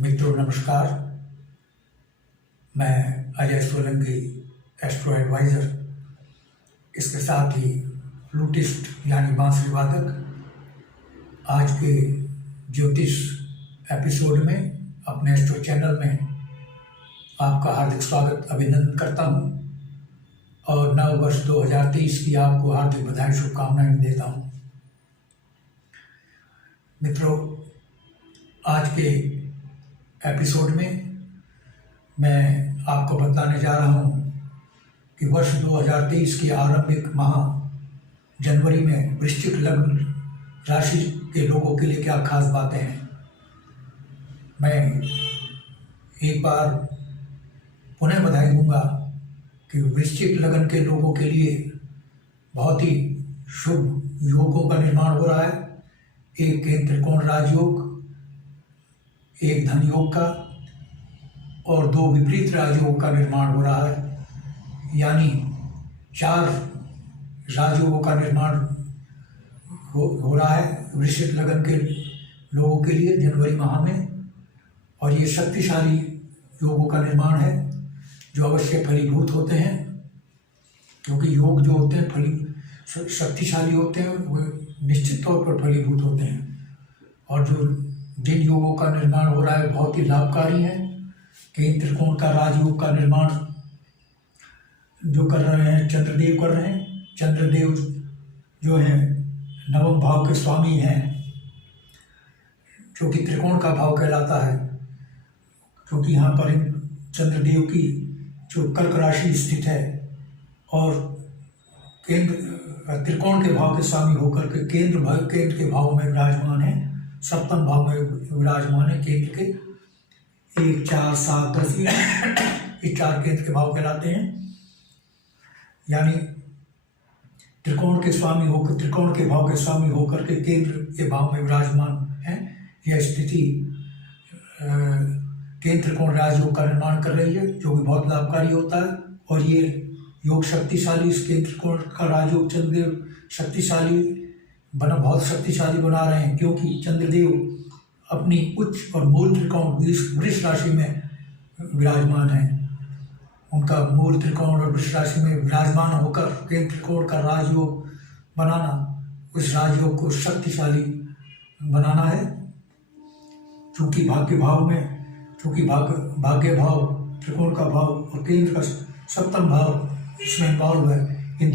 मित्रों नमस्कार। मैं अजय सोलंकी, एस्ट्रो एडवाइज़र, इसके साथ ही फ्लूटिस्ट यानी बांसुरी वादक। आज के ज्योतिष एपिसोड में अपने एस्ट्रो चैनल में आपका हार्दिक स्वागत अभिनंदन करता हूं और नव वर्ष 2023 की आपको हार्दिक बधाई शुभकामनाएं देता हूं। मित्रों, आज के एपिसोड में मैं आपको बताने जा रहा हूं कि वर्ष 2023 की आरंभिक माह जनवरी में वृश्चिक लग्न राशि के लोगों के लिए क्या खास बातें हैं। मैं एक बार पुनः बधाई दूंगा कि वृश्चिक लग्न के लोगों के लिए बहुत ही शुभ योगों का निर्माण हो रहा है। एक त्रिकोण राजयोग, एक धन योग का और दो विपरीत राजयोग का निर्माण हो रहा है, यानी 4 राजयोगों का निर्माण हो रहा है वृश्चिक लग्न के लोगों के लिए जनवरी माह में। और ये शक्तिशाली योगों का निर्माण है जो अवश्य फलीभूत होते हैं, क्योंकि योग जो होते हैं शक्तिशाली होते हैं, वे निश्चित तौर पर फलीभूत होते हैं। और जो जिन योगों का निर्माण हो रहा है बहुत ही लाभकारी है। कई त्रिकोण का राजयोग का निर्माण जो कर रहे हैं चंद्रदेव कर रहे हैं। चंद्रदेव जो हैं नवम भाव के स्वामी हैं, जो कि त्रिकोण का भाव कहलाता है, क्योंकि यहाँ पर इन चंद्रदेव की जो कर्क राशि स्थित है और केंद्र त्रिकोण के भाव के स्वामी होकर के केंद्र के भाव में विराजमान है, सप्तम भाव में विराजमान है। केंद्र के 1, 4, 7, 10 ये 4 केंद्र के भाव कहलाते हैं, यानी त्रिकोण के स्वामी होकर त्रिकोण के भाव के स्वामी होकर के केंद्र के भाव में विराजमान है। यह स्थिति केंद्र त्रिकोण राजयोग का निर्माण कर रही है, जो कि बहुत लाभकारी होता है। और ये योग शक्तिशाली, इस केंद्र त्रिकोण का राजयोग चंद्रदेव बहुत शक्तिशाली बना रहे हैं, क्योंकि चंद्रदेव अपनी उच्च और मूल त्रिकोण वृष राशि में विराजमान है। उनका मूल त्रिकोण और वृष राशि में विराजमान होकर केंद्र त्रिकोण का राजयोग बनाना, उस राजयोग को शक्तिशाली बनाना है। चूँकि भाग्य भाव त्रिकोण का भाव और केंद्र का सप्तम भाव इसमें इन्वॉल्व है, इन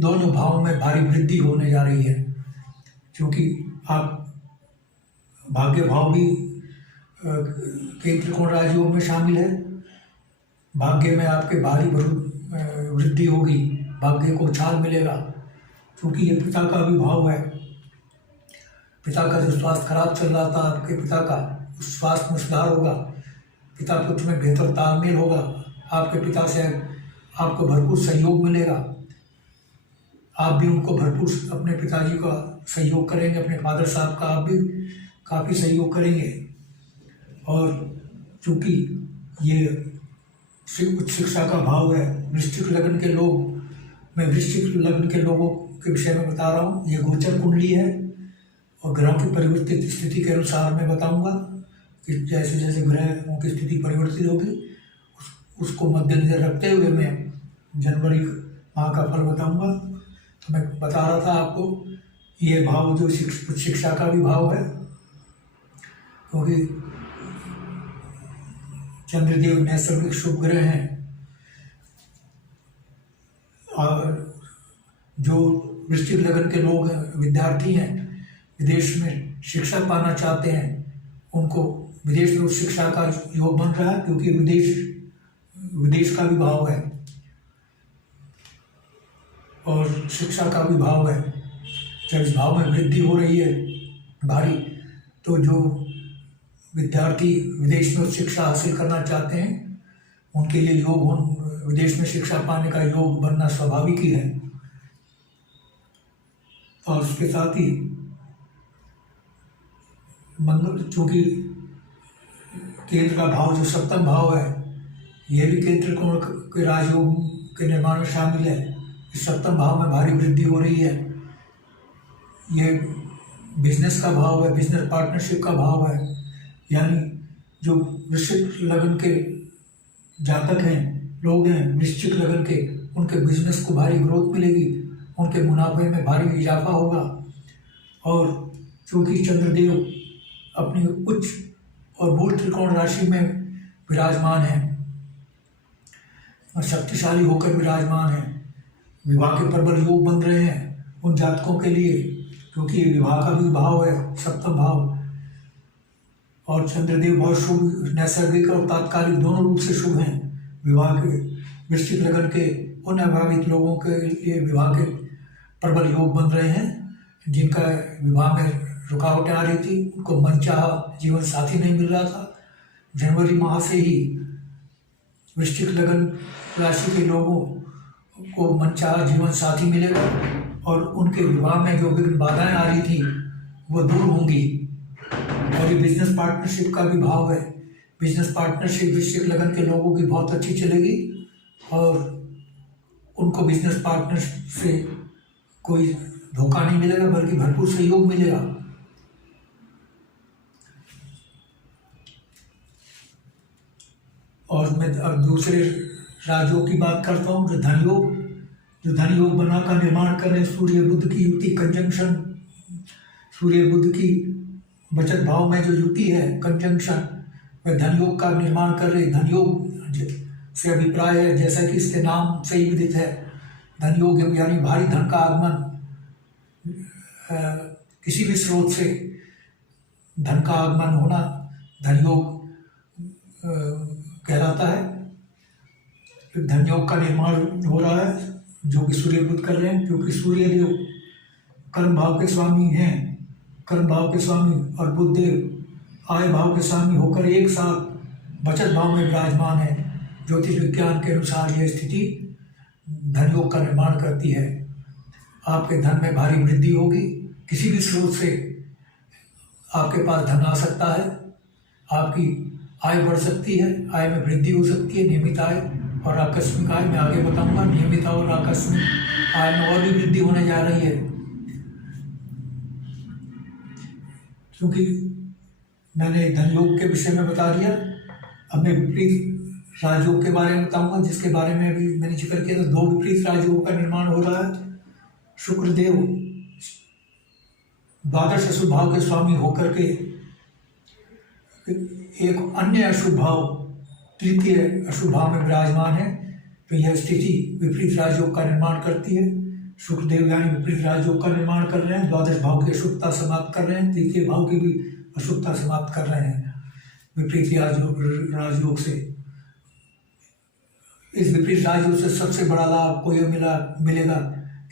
दोनों भावों में भारी वृद्धि होने जा रही है। क्योंकि आप भाग्य भाव भी केंद्र त्रिकोण राजयोग में शामिल है। भाग्य में आपके भारी वृद्धि होगी, भाग्य को उछाल मिलेगा, क्योंकि ये पिता का भी भाव है। पिता का जो स्वास्थ्य खराब चल रहा था आपके पिता का, उस स्वास्थ्य में सुधार होगा। पिता पुत्र में बेहतर तालमेल होगा। आपके पिता से आपको भरपूर सहयोग मिलेगा। आप भी उनको भरपूर अपने पिताजी का सहयोग करेंगे, अपने फादर साहब का आप भी काफ़ी सहयोग करेंगे। और चूँकि ये उच्च शिक्षा का भाव है, वृश्चिक लग्न के लोगों के विषय में बता रहा हूँ। ये गोचर कुंडली है और ग्रहों की परिवर्तित स्थिति के अनुसार मैं बताऊँगा कि जैसे जैसे ग्रहों की स्थिति परिवर्तित होगी उसको मद्देनजर रखते हुए मैं जनवरी माह का फल बताऊँगा। तो मैं बता रहा था आपको, ये भाव जो शिक्षा का भी भाव है, क्योंकि चंद्रदेव नैसर्गिक शुभ ग्रह हैं। और जो वृश्चिक लग्न के लोग विद्यार्थी हैं, विदेश में शिक्षा पाना चाहते हैं, उनको विदेश में उच्च शिक्षा का योग बन रहा है, क्योंकि विदेश का भी भाव है और शिक्षा का भी भाव है। जब इस भाव में वृद्धि हो रही है भारी, तो जो विद्यार्थी विदेश में शिक्षा हासिल करना चाहते हैं उनके लिए विदेश में शिक्षा पाने का योग बनना स्वाभाविक ही है। और उसके साथ ही मंगल, चूँकि केंद्र का भाव जो सप्तम भाव है, यह भी केंद्र त्रिकोण के राजयोग के निर्माण में शामिल है। इस सप्तम भाव में भारी वृद्धि हो रही है। ये बिजनेस का भाव है, बिजनेस पार्टनरशिप का भाव है। यानी जो वृश्चिक लगन के जातक हैं, लोग हैं वृश्चिक लगन के, उनके बिजनेस को भारी ग्रोथ मिलेगी, उनके मुनाफे में भारी इजाफा होगा। और चूँकि चंद्रदेव अपनी उच्च और मूल त्रिकोण राशि में विराजमान है और शक्तिशाली होकर विराजमान है, विवाह के प्रबल योग बन रहे हैं उन जातकों के लिए, क्योंकि ये विवाह का भी भाव है, सप्तम भाव। और चंद्रदेव बहुत शुभ, नैसर्गिक और तात्कालिक दोनों रूप से शुभ हैं। विवाह के वृश्चिक लगन के उन अभावित लोगों के लिए विवाह के प्रबल योग बन रहे हैं, जिनका विवाह में रुकावटें आ रही थी, उनको मनचाहा जीवन साथी नहीं मिल रहा था। जनवरी माह से ही वृश्चिक लगन राशि के लोगों को मनचाहा जीवन साथी मिलेगा और उनके विवाह में जो विघ्न बाधाएं आ रही थी वो दूर होंगी। और ये बिजनेस पार्टनरशिप का भी भाव है। बिजनेस पार्टनरशिप वृश्चिक लगन के लोगों की बहुत अच्छी चलेगी और उनको बिजनेस पार्टनर से कोई धोखा नहीं मिलेगा, बल्कि भरपूर सहयोग मिलेगा। और मैं अब दूसरे राज्यों की बात करता हूँ, जो धन योग बना का निर्माण करें, सूर्य बुध की युति कंजंक्शन, सूर्य बुध की बचत भाव में जो युति है कंजंक्शन, वह धन योग का निर्माण कर रहे। धन योग से अभिप्राय है, जैसा कि इसके नाम से ही विदित है, धन योग यानी भारी धन का आगमन, किसी भी स्रोत से धन का आगमन होना धन योग कहलाता है। धन योग का निर्माण हो रहा है जो कि सूर्य बुध कर रहे हैं, क्योंकि सूर्य देव कर्म भाव के स्वामी हैं, कर्म भाव के स्वामी, और बुध देव आय भाव के स्वामी होकर एक साथ बचत भाव में विराजमान है। ज्योतिष विज्ञान के अनुसार यह स्थिति धन योग का निर्माण करती है। आपके धन में भारी वृद्धि होगी, किसी भी स्रोत से आपके पास धन आ सकता है, आपकी आय बढ़ सकती है, आय में वृद्धि हो सकती है, नियमित आय और आकस्मिक आय। मैं आगे बताऊंगा, नियमित और आकस्मिक आय में और भी वृद्धि होने जा रही है। क्योंकि मैंने धन योग के विषय में बता दिया, अब मैं विपरीत राजयोग के बारे में बताऊंगा, जिसके बारे में अभी मैंने जिक्र किया था। 2 विपरीत राजयोग का निर्माण हो रहा है। शुक्रदेव द्वादश अशुभ भाव के स्वामी होकर के एक अन्य अशुभ भाव, तृतीय अशुभ भाव में विराजमान है, तो यह स्थिति विपरीत राजयोग का निर्माण करती है। शुक्रदेव यानी विपरीत राजयोग का निर्माण कर रहे हैं, द्वादश भाव की अशुभता समाप्त कर रहे हैं, तृतीय भाव की भी अशुभता समाप्त कर रहे हैं विपरीत राजयोग से। इस विपरीत राजयोग से सबसे बड़ा लाभ आपको यह मिलेगा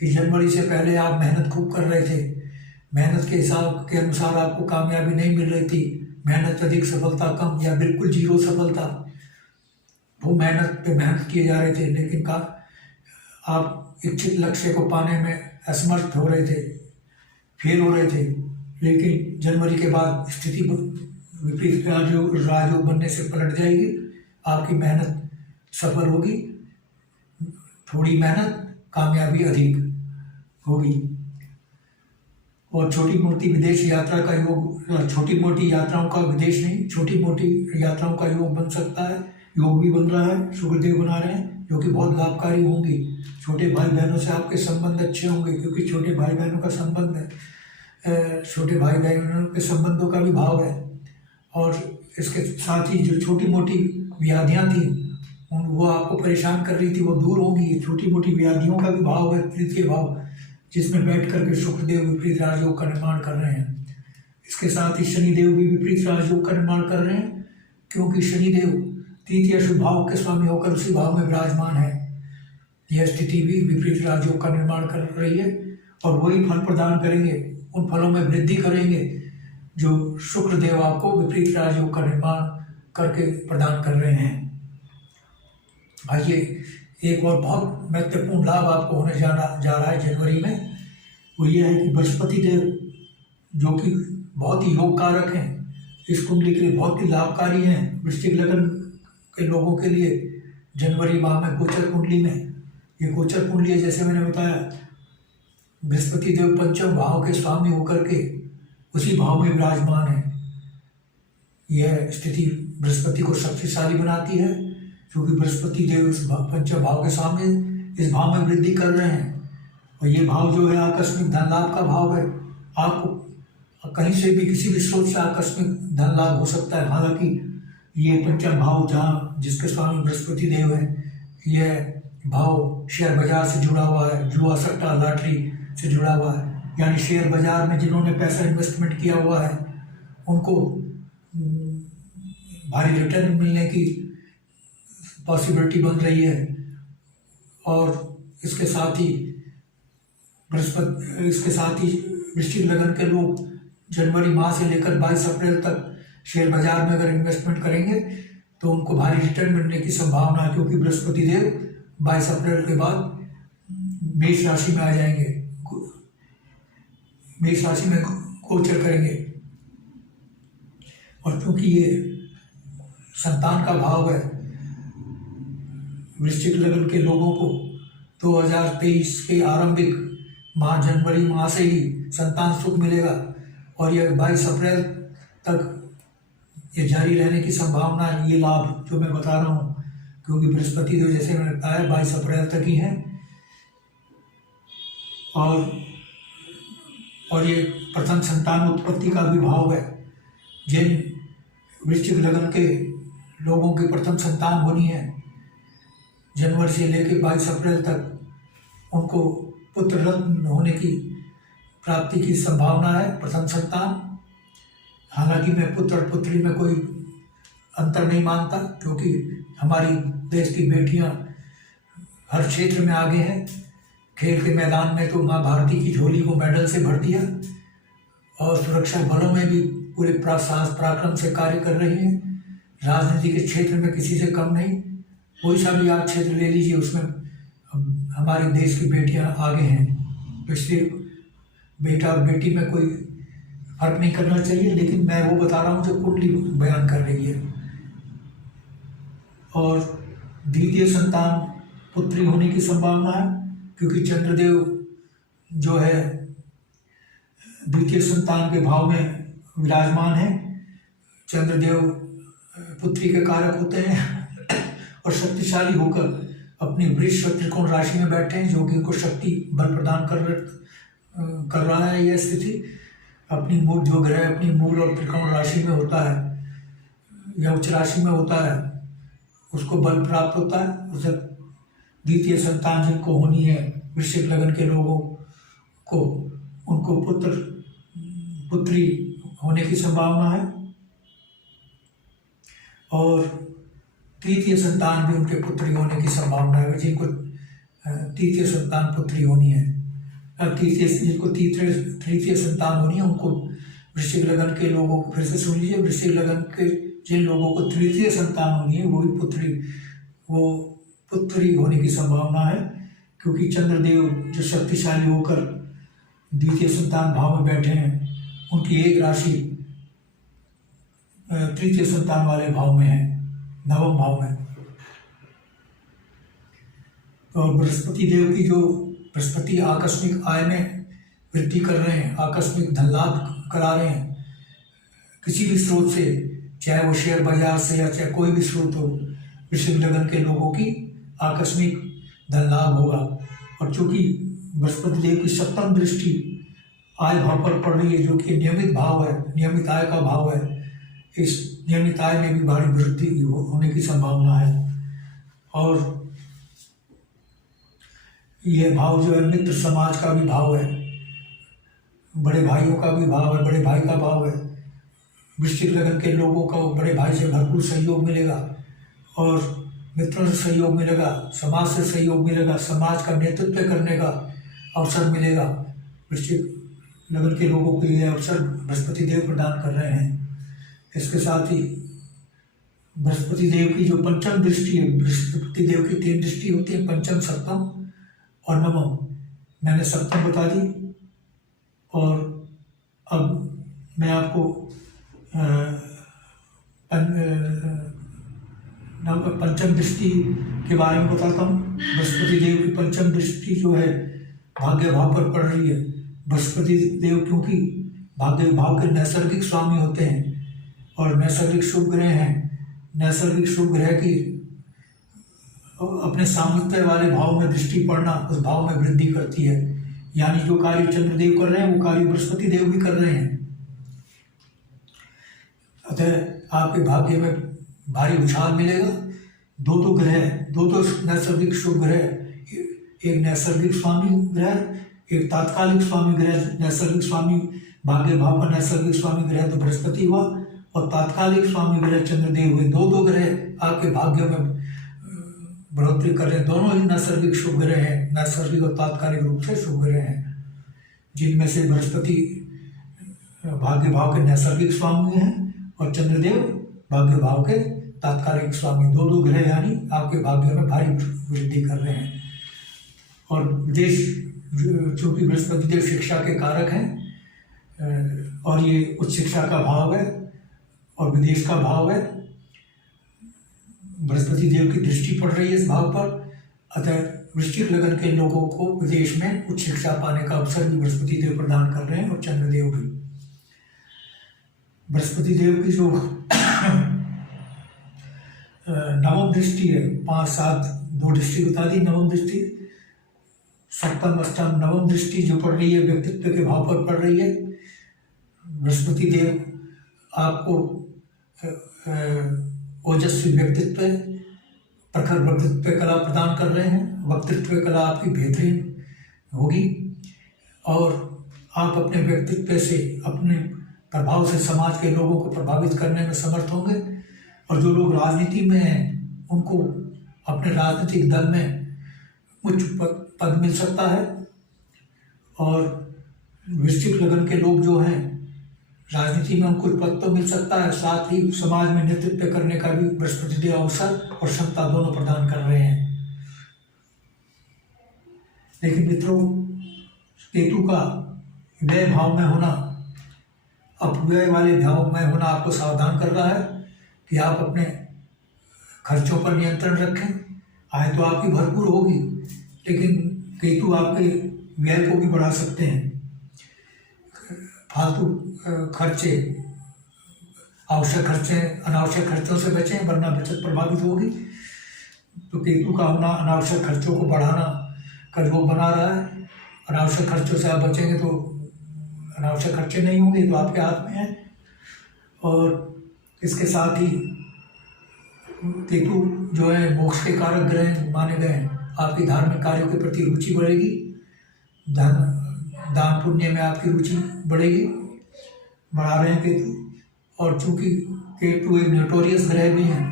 कि जनवरी से पहले आप मेहनत खूब कर रहे थे, मेहनत के हिसाब के अनुसार आपको कामयाबी नहीं मिल रही थी, मेहनत अधिक सफलता कम या बिल्कुल जीरो सफलता, वो मेहनत पे मेहनत किए जा रहे थे, लेकिन आप इच्छित लक्ष्य को पाने में असमर्थ हो रहे थे, फेल हो रहे थे। लेकिन जनवरी के बाद स्थिति विपरीत राजयोग बनने से पलट जाएगी, आपकी मेहनत सफल होगी, थोड़ी मेहनत कामयाबी अधिक होगी। और छोटी मोटी विदेश यात्रा का योग, छोटी मोटी यात्राओं का, विदेश नहीं, छोटी मोटी यात्राओं का योग बन सकता है, योग भी बन रहा है, शुक्रदेव बना रहे हैं, जो कि बहुत लाभकारी होंगी। छोटे भाई बहनों से आपके संबंध अच्छे होंगे, क्योंकि छोटे भाई बहनों का संबंध है, छोटे भाई बहनों के संबंधों का भी भाव है। और इसके साथ ही जो छोटी मोटी व्याधियाँ थी वो आपको परेशान कर रही थी, वो दूर होंगी। छोटी मोटी व्याधियों का भी भाव है तृतीय भाव, जिसमें बैठ करके शुक्रदेव विपरीत राजयोग का निर्माण कर रहे हैं। इसके साथ ही शनिदेव भी विपरीत राजयोग का निर्माण कर रहे हैं, क्योंकि शनिदेव तृतीय अशुभ भाव के स्वामी होकर उसी भाव में विराजमान है। यह स्थिति भी विपरीत राजयोग का निर्माण कर रही है और वही फल प्रदान करेंगे, उन फलों में वृद्धि करेंगे जो शुक्रदेव आपको विपरीत राजयोग का निर्माण करके प्रदान कर रहे हैं। आइए, एक और बहुत महत्वपूर्ण लाभ आपको होने जा रहा है जनवरी में, वो ये है कि बृहस्पति देव, जो कि बहुत ही योग कारक हैं, इस कुंडली के लिए बहुत ही लाभकारी हैं। वृश्चिक लगन के लोगों के लिए जनवरी माह में गोचर कुंडली में, ये गोचर कुंडली है, जैसे मैंने बताया, बृहस्पति देव पंचम भाव के स्वामी होकर के उसी भाव में विराजमान है। यह स्थिति बृहस्पति को शक्तिशाली बनाती है, क्योंकि बृहस्पति देव इस पंचम भाव के सामने इस भाव में वृद्धि कर रहे हैं। और ये भाव जो है आकस्मिक धन लाभ का भाव है। आपको कहीं से भी किसी भी स्रोत से आकस्मिक धन लाभ हो सकता है। हालांकि ये पंचम भाव जहाँ जिसके स्वामी बृहस्पति देव है, यह भाव शेयर बाजार से जुड़ा हुआ है, जुआ सट्टा लॉटरी से जुड़ा हुआ है। यानी शेयर बाजार में जिन्होंने पैसा इन्वेस्टमेंट किया हुआ है उनको भारी रिटर्न मिलने की पॉसिबिलिटी बन रही है। और इसके साथ ही वृश्चिक लगन के लोग जनवरी माह से लेकर 22 अप्रैल तक शेयर बाजार में अगर इन्वेस्टमेंट करेंगे तो उनको भारी रिटर्न मिलने की संभावना है, क्योंकि बृहस्पति देव 22 अप्रैल के बाद मेष राशि में आ जाएंगे, मेष राशि में गोचर करेंगे। और क्योंकि ये संतान का भाव है, वृश्चिक लगन के लोगों को 2023 के आरंभिक माह जनवरी माह से ही संतान सुख मिलेगा और यह 22 अप्रैल तक ये जारी रहने की संभावना है। ये लाभ जो मैं बता रहा हूँ, क्योंकि बृहस्पति देव जैसे मैंने बताया 22 अप्रैल तक ही है। और ये प्रथम संतान उत्पत्ति का भी भाव है। जिन वृश्चिक लगन के लोगों की प्रथम संतान होनी है जनवरी से लेकर 22 अप्रैल तक, उनको पुत्र रत्न होने की प्राप्ति की संभावना है, प्रथम संतान। हालांकि मैं पुत्र और पुत्री में कोई अंतर नहीं मानता, क्योंकि हमारी देश की बेटियां हर क्षेत्र में आगे हैं। खेल के मैदान में तो माँ भारती की झोली को मेडल से भर दिया, और सुरक्षा बलों में भी पूरे साहस पराक्रम से कार्य कर रही हैं। राजनीति के क्षेत्र में किसी से कम नहीं। कोई सा भी आप क्षेत्र ले लीजिए, उसमें हमारे देश की बेटियां आगे हैं। तो इसलिए बेटा और बेटी में कोई फर्क नहीं करना चाहिए, लेकिन मैं वो बता रहा हूँ जो कुंडली बयान कर रही है। और द्वितीय संतान पुत्री होने की संभावना है, क्योंकि चंद्रदेव जो है द्वितीय संतान के भाव में विराजमान है। चंद्रदेव पुत्री के कारक होते हैं और शक्तिशाली होकर अपनी वृष और त्रिकोण राशि में बैठे हैं, जो कि उनको शक्ति बल प्रदान कर रहा है। यह स्थिति अपनी मूल जो ग्रह अपनी मूल और त्रिकोण राशि में होता है या उच्च राशि में होता है, उसको बल प्राप्त होता है। उसे द्वितीय संतान जिनको होनी है वृश्चिक लगन के लोगों को, उनको पुत्री होने की संभावना है। और तृतीय संतान भी उनके पुत्री होने की संभावना है। जिनको तृतीय संतान पुत्री होनी है, जिनको तृतीय संतान होनी है, उनको वृश्चिक लगन के लोगों को, फिर से सुन लीजिए, वृश्चिक लगन के जिन लोगों को तृतीय संतान होनी है वो पुत्री होने की संभावना है। क्योंकि चंद्रदेव जो शक्तिशाली होकर द्वितीय संतान भाव में बैठे हैं, उनकी एक राशि तृतीय संतान वाले भाव में है, नवम भाव में। और बृहस्पति आकस्मिक आय में वृद्धि कर रहे हैं, आकस्मिक धन लाभ करा रहे हैं किसी भी स्रोत से, चाहे वो शेयर बाजार से या चाहे कोई भी स्रोत हो। वृश्चिक लगन के लोगों की आकस्मिक धन लाभ होगा। और चूंकि बृहस्पति देव की सप्तम दृष्टि आय भाव पर पड़ रही है, जो कि नियमित भाव है, नियमित आय का भाव है, इस नियमित आय में भी भारी वृद्धि होने की संभावना है। और यह भाव जो है मित्र समाज का भी भाव है, बड़े भाइयों का भी भाव है, बड़े भाई का भाव है। वृश्चिक लगन के लोगों को बड़े भाई से भरपूर सहयोग मिलेगा और मित्रों से सहयोग मिलेगा, समाज से सहयोग मिलेगा, समाज का नेतृत्व करने का अवसर मिलेगा। वृश्चिक लगन के लोगों को यह अवसर बृहस्पति देव प्रदान कर रहे हैं। इसके साथ ही बृहस्पति देव की जो पंचम दृष्टि है, बृहस्पति देव की 3 दृष्टि होती है, पंचम, सप्तम और नवम। मैंने सप्तम बता दी, और अब मैं आपको पंचम दृष्टि के बारे में बताता हूँ। बृहस्पति देव की पंचम दृष्टि जो है भाग्य भाव पर पड़ रही है। बृहस्पति देव क्योंकि भाग्य भाव के नैसर्गिक स्वामी होते हैं और नैसर्गिक शुभ ग्रह हैं। नैसर्गिक शुभ ग्रह की अपने सामर्थ्य वाले भाव में दृष्टि पड़ना उस भाव में वृद्धि करती है। यानी जो कार्य चंद्रदेव कर रहे हैं वो कार्य बृहस्पति देव भी कर रहे हैं। अतः आपके भाग्य में भारी उछाल मिलेगा। दो नैसर्गिक शुभ ग्रह, एक नैसर्गिक स्वामी ग्रह, एक तात्कालिक स्वामी ग्रह। नैसर्गिक स्वामी भाग्य भाव का नैसर्गिक स्वामी ग्रह तो बृहस्पति हुआ और तात्कालिक स्वामी ग्रह चंद्रदेव हुए। दो ग्रह आपके भाग्य में बढ़ोतरी कर रहे हैं। दोनों ही नैसर्गिक शुभ ग्रह हैं, नैसर्गिक और तात्कालिक रूप से शुभ ग्रह हैं, जिनमें से बृहस्पति भाग्य भाव के नैसर्गिक स्वामी हैं और चंद्रदेव भाग्य भाव के तात्कालिक स्वामी। दो ग्रह यानी आपके भाग्य में भारी वृद्धि कर रहे हैं। और विदेश, चूंकि बृहस्पति देव शिक्षा के कारक हैं और ये उच्च शिक्षा का भाव है और विदेश का भाव है, बृहस्पति देव की दृष्टि पड़ रही है इस भाव पर। अतः वृश्चिक लगन के लोगों को विदेश में उच्च शिक्षा पाने का अवसर भी बृहस्पति देव प्रदान कर रहे हैं और चंद्रदेव भी। बृहस्पति देव की जो नवम दृष्टि है, 5, 7, 2 दृष्टि बता दी। नवम दृष्टि, सप्तम, अष्टम, नवम दृष्टि जो पड़ रही है व्यक्तित्व के भाव पर पड़ रही है। बृहस्पति देव आपको ओजस्वी व्यक्तित्व, प्रखर वक्तृत्व कला प्रदान कर रहे हैं। वक्तृत्व कला आपकी बेहतरीन होगी और आप अपने व्यक्तित्व से, अपने प्रभाव से समाज के लोगों को प्रभावित करने में समर्थ होंगे। और जो लोग राजनीति में हैं उनको अपने राजनीतिक दल में उच्च पद मिल सकता है। और वृश्चिक लगन के लोग जो हैं राजनीति में उनको पद तो मिल सकता है, साथ ही समाज में नेतृत्व करने का भी बृहस्पति देव अवसर और क्षमता दोनों प्रदान कर रहे हैं। लेकिन मित्रों, केतु का व्यय भाव में होना, अपव्यय वाले भाव में होना आपको सावधान कर रहा है कि आप अपने खर्चों पर नियंत्रण रखें। आय तो आपकी भरपूर होगी, लेकिन केतु आपके व्यय को भी बढ़ा सकते हैं। फालतू खर्चे, आवश्यक खर्चे, अनावश्यक खर्चों से बचें वरना बचत प्रभावित होगी। तो केतु का होना अनावश्यक खर्चों को बढ़ाना का योग बना रहा है। अनावश्यक खर्चों से आप बचेंगे तो अनावश्यक खर्चे नहीं होंगे, तो आपके हाथ में है। और इसके साथ ही केतु जो है मोक्ष के कारक ग्रह माने गए हैं। आपकी धार्मिक कार्यों के प्रति रुचि बढ़ेगी, दान पुण्य में आपकी रुचि बढ़ेगी, बढ़ा रहे हैं केतु। और चूंकि केतु एक नोटोरियस ग्रह भी हैं,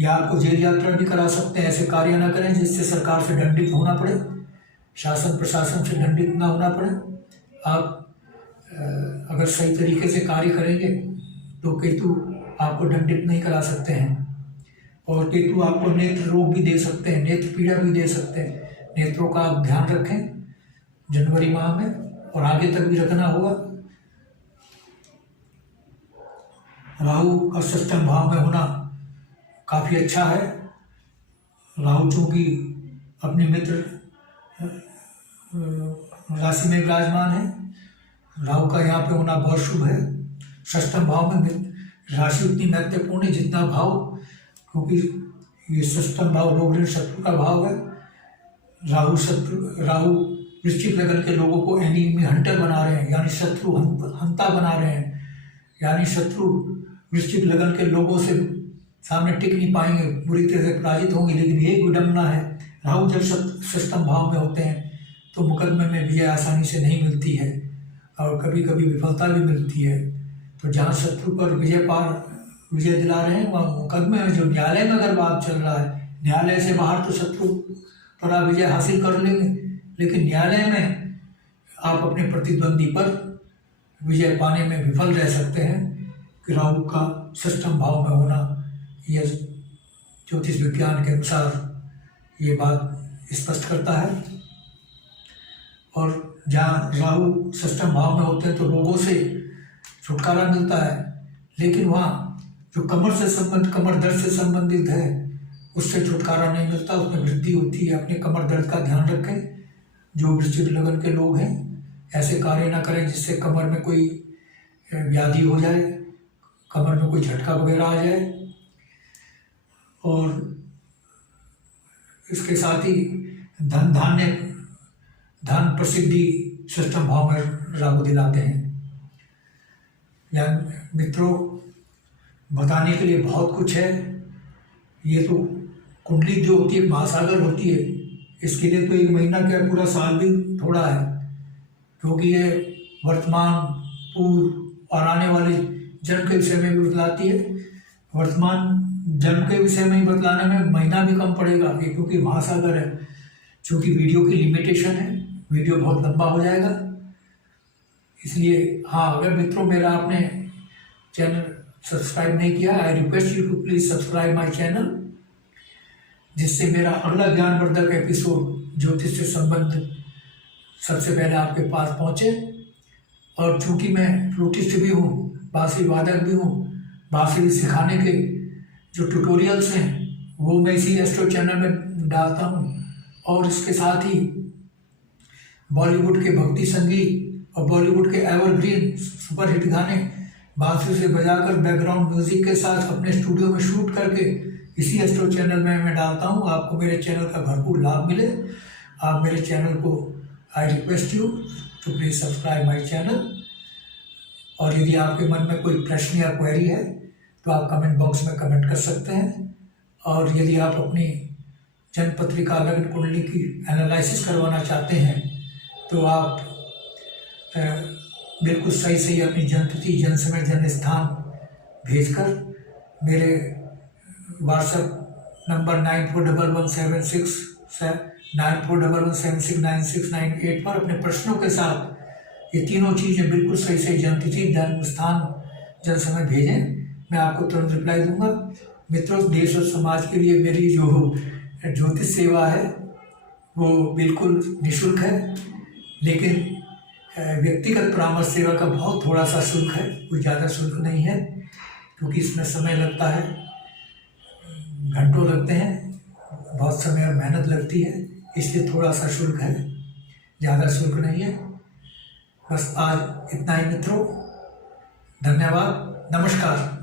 या आपको जेल यात्रा भी करा सकते हैं। ऐसे कार्य ना करें जिससे सरकार से दंडित होना पड़े, शासन प्रशासन से दंडित ना होना पड़े। आप अगर सही तरीके से कार्य करेंगे तो केतु आपको दंडित नहीं करा सकते हैं। और केतु आपको नेत्र रोग भी दे सकते हैं, नेत्र पीड़ा भी दे सकते हैं। नेत्रों का आप ध्यान रखें जनवरी माह में, और आगे तक भी रखना होगा। राहु का षष्ठम भाव में होना काफ़ी अच्छा है। राहु चूंकि अपने मित्र राशि में विराजमान है, राहु का यहाँ पे होना बहुत शुभ है। षष्ठम भाव में राशि उतनी महत्वपूर्ण है जितना भाव, क्योंकि ये षष्ठम भाव रोग ऋण शत्रु का भाव है। राहु वृश्चिक लगन के लोगों को एनिमी हंटर बना रहे हैं, यानी शत्रु हंता बना रहे हैं। यानी शत्रु वृश्चिक लगन के लोगों से सामने टिक नहीं पाएंगे, बुरी तरह से पराजित होंगे। लेकिन एक विडंबना है, राहु जब षष्ठम भाव में होते हैं तो मुकदमे में विजय आसानी से नहीं मिलती है और कभी कभी विफलता भी मिलती है। तो जहाँ शत्रु पर विजय दिला रहे हैं, वहाँ मुकदमे में जो न्यायालय में अगर बात चल रहा है, न्यायालय से बाहर तो शत्रु पर आप विजय हासिल कर लेंगे, लेकिन न्यायालय में आप अपने प्रतिद्वंदी पर विजय पाने में विफल रह सकते हैं। कि राहु का षष्ठम भाव में होना, यह ज्योतिष विज्ञान के अनुसार ये बात स्पष्ट करता है। और जहाँ राहु षष्ठम भाव में होते हैं तो लोगों से छुटकारा मिलता है, लेकिन वहाँ जो कमर दर्द से संबंधित है उससे छुटकारा नहीं मिलता, उसमें वृद्धि होती है। अपने कमर दर्द का ध्यान रखें। जो वृश्चिक लगन के लोग हैं ऐसे कार्य ना करें जिससे कमर में कोई व्याधि हो जाए, कमर में कोई झटका वगैरह आ जाए। और इसके साथ ही धन प्रसिद्धि सिस्टम भाव में राहु दिलाते हैं। या मित्रों, बताने के लिए बहुत कुछ है। ये तो कुंडली जो होती है महासागर होती है, इसके लिए तो 1 महीना क्या पूरा साल भी थोड़ा है, क्योंकि ये वर्तमान, पूर्व और आने वाले जन्म के विषय में भी बतलाती है। वर्तमान जन्म के विषय में ही बतलाने में महीना भी कम पड़ेगा, क्योंकि महासागर है। चूँकि वीडियो की लिमिटेशन है, वीडियो बहुत लंबा हो जाएगा, इसलिए हाँ, अगर मित्रों मेरा आपने चैनल सब्सक्राइब नहीं किया, I request you to please subscribe my channel, जिससे मेरा अगला ज्ञानवर्धक एपिसोड ज्योतिष से संबंधित सबसे पहले आपके पास पहुँचे। और चूँकि मैं फ्लूटिस्ट भी हूँ, बांसुरी वादक भी हूँ, बांसुरी सिखाने के जो ट्यूटोरियल्स हैं वो मैं इसी एस्ट्रो चैनल में डालता हूँ। और इसके साथ ही बॉलीवुड के भक्ति संगीत और बॉलीवुड के एवरग्रीन सुपरहिट गाने बांसुरी से बजाकर बैकग्राउंड म्यूजिक के साथ अपने स्टूडियो में शूट करके इसी एस्ट्रो चैनल में मैं डालता हूँ। आपको मेरे चैनल का भरपूर लाभ मिले। आप मेरे चैनल को, I request you to please subscribe my channel. और यदि आपके मन में कोई प्रश्न या क्वेरी है तो आप कमेंट बॉक्स में कमेंट कर सकते हैं। और यदि आप अपनी जन्म पत्रिका लग्न कुंडली की एनालिसिस करवाना चाहते हैं तो आप बिल्कुल सही अपनी जन्मतिथि, जन्म समय, जन्म स्थान भेजकर मेरे व्हाट्सएप नंबर 9411769698 पर अपने प्रश्नों के साथ ये तीनों चीज़ें बिल्कुल सही जन्मतिथि, जन्म स्थान, जन्म समय भेजें। मैं आपको तुरंत रिप्लाई दूंगा। मित्रों, देश और समाज के लिए मेरी जो ज्योतिष सेवा है वो बिल्कुल निःशुल्क है, लेकिन व्यक्तिगत परामर्श सेवा का बहुत थोड़ा सा शुल्क है, कोई ज़्यादा शुल्क नहीं है, क्योंकि इसमें समय लगता है, घंटों लगते हैं, बहुत समय और मेहनत लगती है, इसलिए थोड़ा सा शुल्क है, ज़्यादा शुल्क नहीं है। बस आज इतना ही मित्रों, धन्यवाद, नमस्कार।